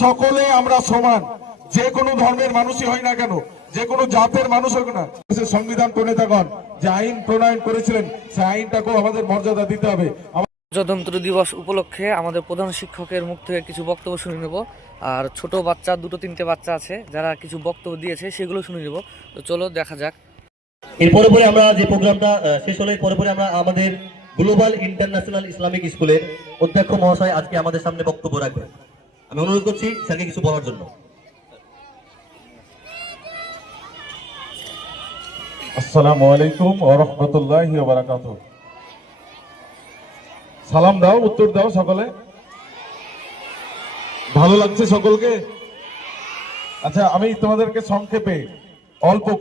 সকলে আমরা সমান, যে কোনো ধর্মের মানুষই হয় না কেন, যে কোনো জাতের মানুষ হোক না। সংবিধান প্রণেতাগণ যে আইন প্রণয়ন করেছিলেন সেই আইনটাকেও আমাদের মর্যাদা দিতে হবে। প্রজাতন্ত্র দিবস উপলক্ষে আমাদের প্রধান শিক্ষকের মুখ থেকে কিছু বক্তব্য শুনে নেব, আর ছোট বাচ্চা 2-3টে বাচ্চা আছে যারা কিছু বক্তব্য দিয়েছে সেগুলো শুনে নেব। তো চলো দেখা যাক। এরপরে আমরা যে প্রোগ্রামটা শেষ হলে পরে আমরা আমাদের গ্লোবাল ইন্টারন্যাশনাল ইসলামিক স্কুলের অধ্যক্ষ মহাশয় আজকে আমাদের সামনে বক্তব্য রাখবেন। আমি অনুরোধ করছি স্যারকে কিছু বলার জন্য। আসসালামু আলাইকুম ওয়া রাহমাতুল্লাহি ওয়া বারাকাতুহু। সালাম দাও, উত্তর দাও সকলে। ভালো লাগছে সকলকে? আচ্ছা, আমি তোমাদেরকে সংক্ষেপে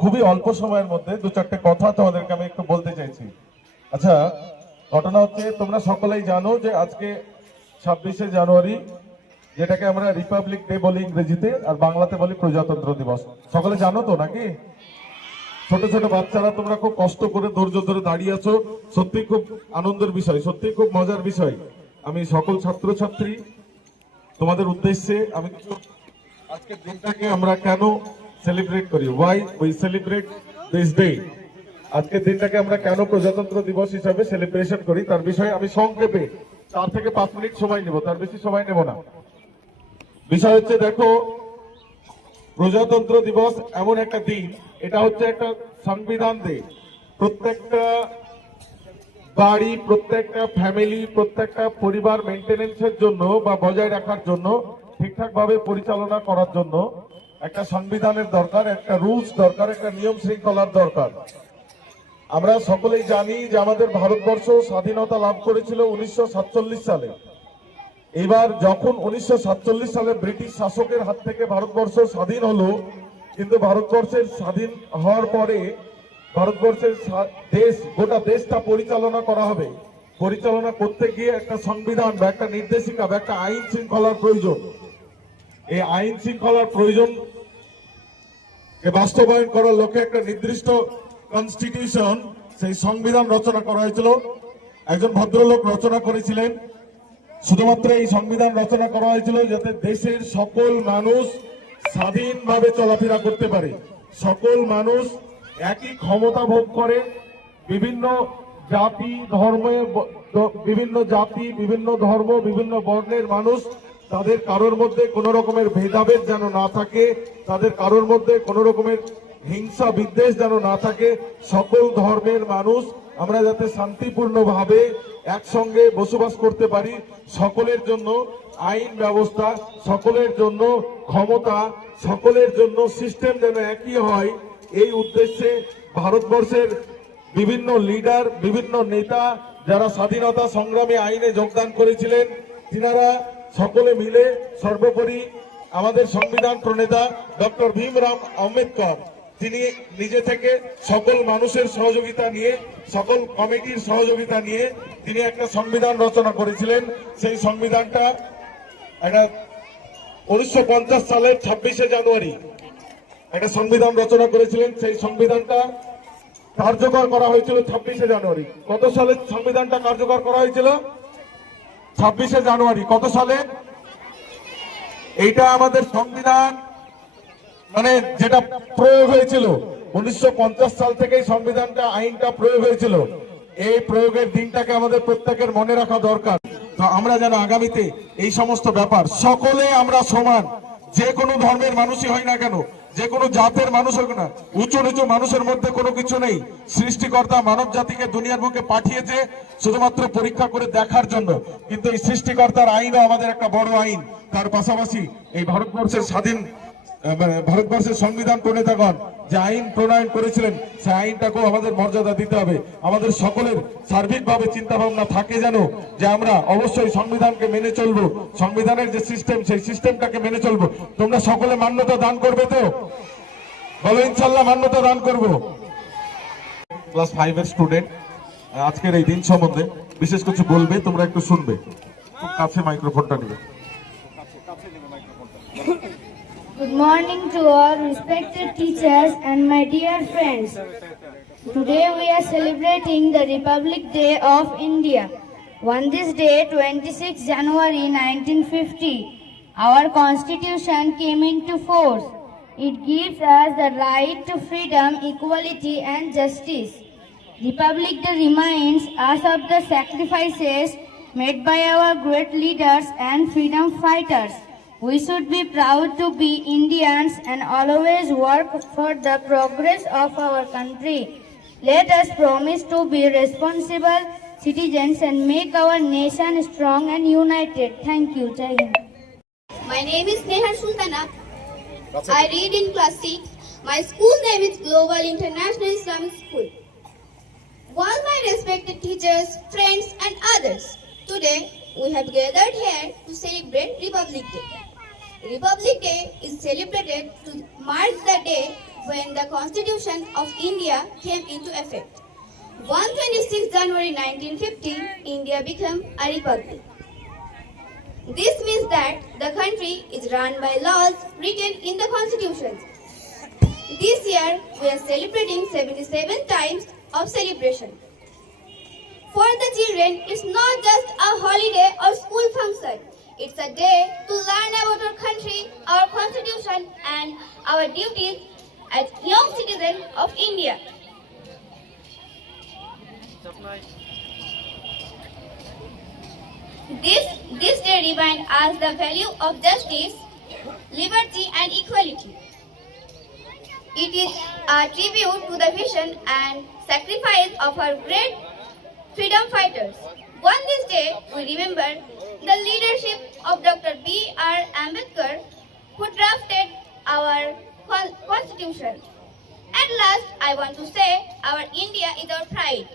খুবই অল্প সময়ের মধ্যে 2-4টে কথা তোমাদেরকে আমি একটু বলতে চাইছি। আচ্ছা, ঘটনা হচ্ছে তোমরা সকলেই জানো যে আজকে 26শে জানুয়ারি, যেটাকে আমরা রিপাবলিক ডে বলি ইংরেজিতে, আর বাংলাতে বলি প্রজাতন্ত্র দিবস। সকলে জানো তো নাকি? ছোট ছোট বাচ্চারা তোমরা খুব কষ্ট করে ধৈর্য ধরে দাঁড়িয়ে আছো, সত্যি খুব আনন্দের বিষয়, সত্যি খুব মজার বিষয়। আমি সকল ছাত্রছাত্রী তোমাদের উদ্দেশ্যে আমি কিছু আজকের দিনটাকে আমরা কেন সেলিব্রেট করি, why we celebrate this day, আজকের দিনটাকে আমরা কেন প্রজাতন্ত্র দিবস হিসাবে সেলিব্রেশন করি তার বিষয়ে আমি সংক্ষেপে 4 থেকে 5 মিনিট সময় নেব, তার বেশি সময় নেব না। বিষয় হচ্ছে, দেখো, প্রজাতন্ত্র দিবস এমন একটা দিন, এটা হচ্ছে একটা সংবিধান ডে। প্রত্যেকটা বাড়ি, প্রত্যেকটা ফ্যামিলি, প্রত্যেকটা পরিবার মেনটেনেন্সের জন্য বা বজায় রাখার জন্য, ঠিকঠাক ভাবে পরিচালনা করার জন্য একটা সংবিধানের দরকার, একটা রুলস দরকার, একটা নিয়ম শৃঙ্খলার দরকার। আমরা সকলেই জানি যে আমাদের ভারতবর্ষ স্বাধীনতা লাভ করেছিল 1947 সালে। এবার যখন 1947 সালে ব্রিটিশ শাসকের হাত থেকে ভারতবর্ষ স্বাধীন হলো, কিন্তু ভারতবর্ষের স্বাধীন হওয়ার পরে ভারতবর্ষের গোটা দেশটা পরিচালনা করা হবে। পরিচালনা করতে গিয়ে একটা সংবিধান বা একটা নির্দেশিকা বা একটা আইন শৃঙ্খলার প্রয়োজন। এই আইন শৃঙ্খলার প্রয়োজন বাস্তবায়ন করার লক্ষ্যে একটা নির্দিষ্ট কনস্টিটিউশন, সেই সংবিধান রচনা করা হয়েছিল। একজন ভদ্রলোক রচনা করেছিলেন। শুধুমাত্র এই সংবিধান রচনা করা হয়েছিল যাতে দেশের সকল মানুষ স্বাধীনভাবে চলাফেরা করতে পারে, সকল মানুষ একই ক্ষমতা ভোগ করে, বিভিন্ন জাতি বিভিন্ন ধর্ম, বিভিন্ন বর্ণের মানুষ, তাদের কারোর মধ্যে কোনো রকমের ভেদাভেদ যেন না থাকে, তাদের কারোর মধ্যে কোনো রকমের হিংসা বিদ্বেষ যেন না থাকে। সকল ধর্মের মানুষ আমরা যাতে শান্তিপূর্ণভাবে একসঙ্গে বসবাস করতে পারি, সকলের জন্য আইন ব্যবস্থা, সকলের জন্য ক্ষমতা, সকলের জন্য সিস্টেম যেন একই হয়, এই উদ্দেশ্যে ভারতবর্ষের বিভিন্ন লিডার, বিভিন্ন নেতা যারা স্বাধীনতা সংগ্রামী আইনে যোগদান করেছিলেন, তিনারা সকলে মিলে, সর্বোপরি আমাদের সংবিধান প্রণেতা ডক্টর ভীমরাও আম্বেদকর, তিনি নিজে থেকে সকল মানুষের সহযোগিতা নিয়ে, সকল কমিটির সহযোগিতা নিয়ে তিনি একটা সংবিধান রচনা করেছিলেন। সেই সংবিধানটা একটা 1950 সালের 26শে জানুয়ারি একটা সংবিধান রচনা করেছিলেন। সেই সংবিধানটা কার্যকর করা হয়েছিল 26শে জানুয়ারি। কত সালে সংবিধানটা কার্যকর করা হয়েছিল? 26শে জানুয়ারি। কত সালে? এইটা আমাদের সংবিধান, মানে যেটা প্রয়োগ হয়েছিল 1950 সাল থেকেই সংবিধানটা, আইনটা প্রয়োগ হয়েছিল। এই প্রয়োগের দিনটাকে আমাদের প্রত্যেকের মনে রাখা দরকার। তো আমরা যেন আগামীতে এই সমস্ত ব্যাপার, সকলে আমরা সমান, যে কোনো ধর্মের মানুষই হয় না কেন, যে কোনো জাতের মানুষ হোক না, উঁচু নিচু মানুষের মধ্যে কোনো কিছু নেই। সৃষ্টিকর্তা মানব জাতিকে দুনিয়ার বুকে পাঠিয়েছে শুধুমাত্র পরীক্ষা করে দেখার জন্য, কিন্তু এই সৃষ্টিকর্তার আইনও আমাদের একটা বড় আইন। তার পাশাপাশি এই ভারতবর্ষের সংবিধান প্রণেতাগণ যে আইন প্রণয়ন করেছিলেন সেই আইনটাকেও আমাদের মর্যাদা দিতে হবে। আমাদের সকলের সার্বিকভাবে চিন্তা ভাবনা থাকে যেন যে আমরা অবশ্যই সংবিধানকে মেনে চলবো, সংবিধানের যে সিস্টেম সেই সিস্টেমটাকে মেনে চলবো। তোমরা সকলে মান্যতা দান করবে তো? বলো ইনশাল্লাহ মান্যতা দান করবো। ক্লাস 5 এর স্টুডেন্ট আজকের এই দিন সম্বন্ধে বিশেষ কিছু বলবে, তোমরা একটু শুনবে। খুব কাছে মাইক্রোফোনটা নিবে। Good morning to all respected teachers and my dear friends. Today we are celebrating the Republic Day of India. On this day, 26 January 1950, our constitution came into force. It gives us the right to freedom, equality and justice. Republic Day reminds us of the sacrifices made by our great leaders and freedom fighters. We should be proud to be Indians and always work for the progress of our country. Let us promise to be responsible citizens and make our nation strong and united. Thank you. Jai Hind. My name is Nehar Sultana. I read in class 6. My school name is Global International Islamic School. All my respected teachers, friends and others, today we have gathered here to celebrate Republic Day. Republic Day is celebrated to mark the day when the Constitution of India came into effect. On 26 January 1950, India became a republic. This means that the country is run by laws written in the Constitution. This year, we are celebrating 77 times of celebration. For the children, it's not just a holiday or school function. It's a day to learn about our country, our Constitution, and our duties as young citizens of India. This day reminds us the value of justice, liberty and equality. It is a tribute to the vision and sacrifice of our great freedom fighters. On this day, we remember the leadership of Dr. B.R. Ambedkar, who drafted our Constitution. At last, I want to say our India is our pride.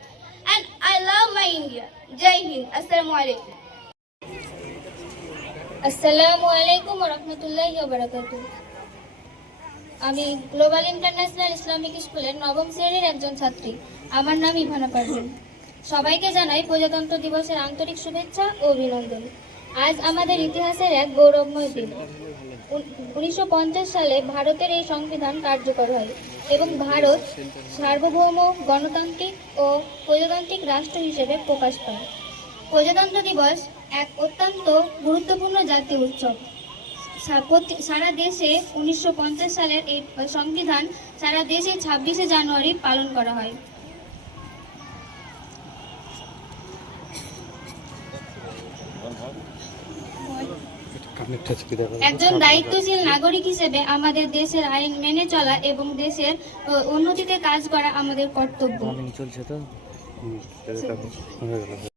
And I love my India. Jai Hind. Assalamu alaikum. আসসালামু আলাইকুম ওয়া রাহমাতুল্লাহি ওয়া বারাকাতুহু। আমি global international Islamic স্কুলের নবম শ্রেণীর একজন ছাত্রী। আমার নাম ইভানা পারভিন। সবাইকে জানাই প্রজাতন্ত্র দিবসের আন্তরিক শুভেচ্ছা ও অভিনন্দন। আজ আমাদের ইতিহাসের এক গৌরবময় দিন। 1950 সালে ভারতের এই সংবিধান কার্যকর হয় এবং ভারত সার্বভৌম গণতান্ত্রিক ও প্রজাতান্ত্রিক রাষ্ট্র হিসেবে প্রকাশ পায়। প্রজাতন্ত্র দিবস এক অত্যন্ত গুরুত্বপূর্ণ জাতীয় উৎসব। সারা দেশে 1950 সালের এই সংবিধান সারা দেশে 26শে জানুয়ারি পালন করা হয়। একজন দায়িত্বশীল নাগরিক হিসেবে আমাদের দেশের আইন মেনে চলা এবং দেশের উন্নতিতে কাজ করা আমাদের কর্তব্য।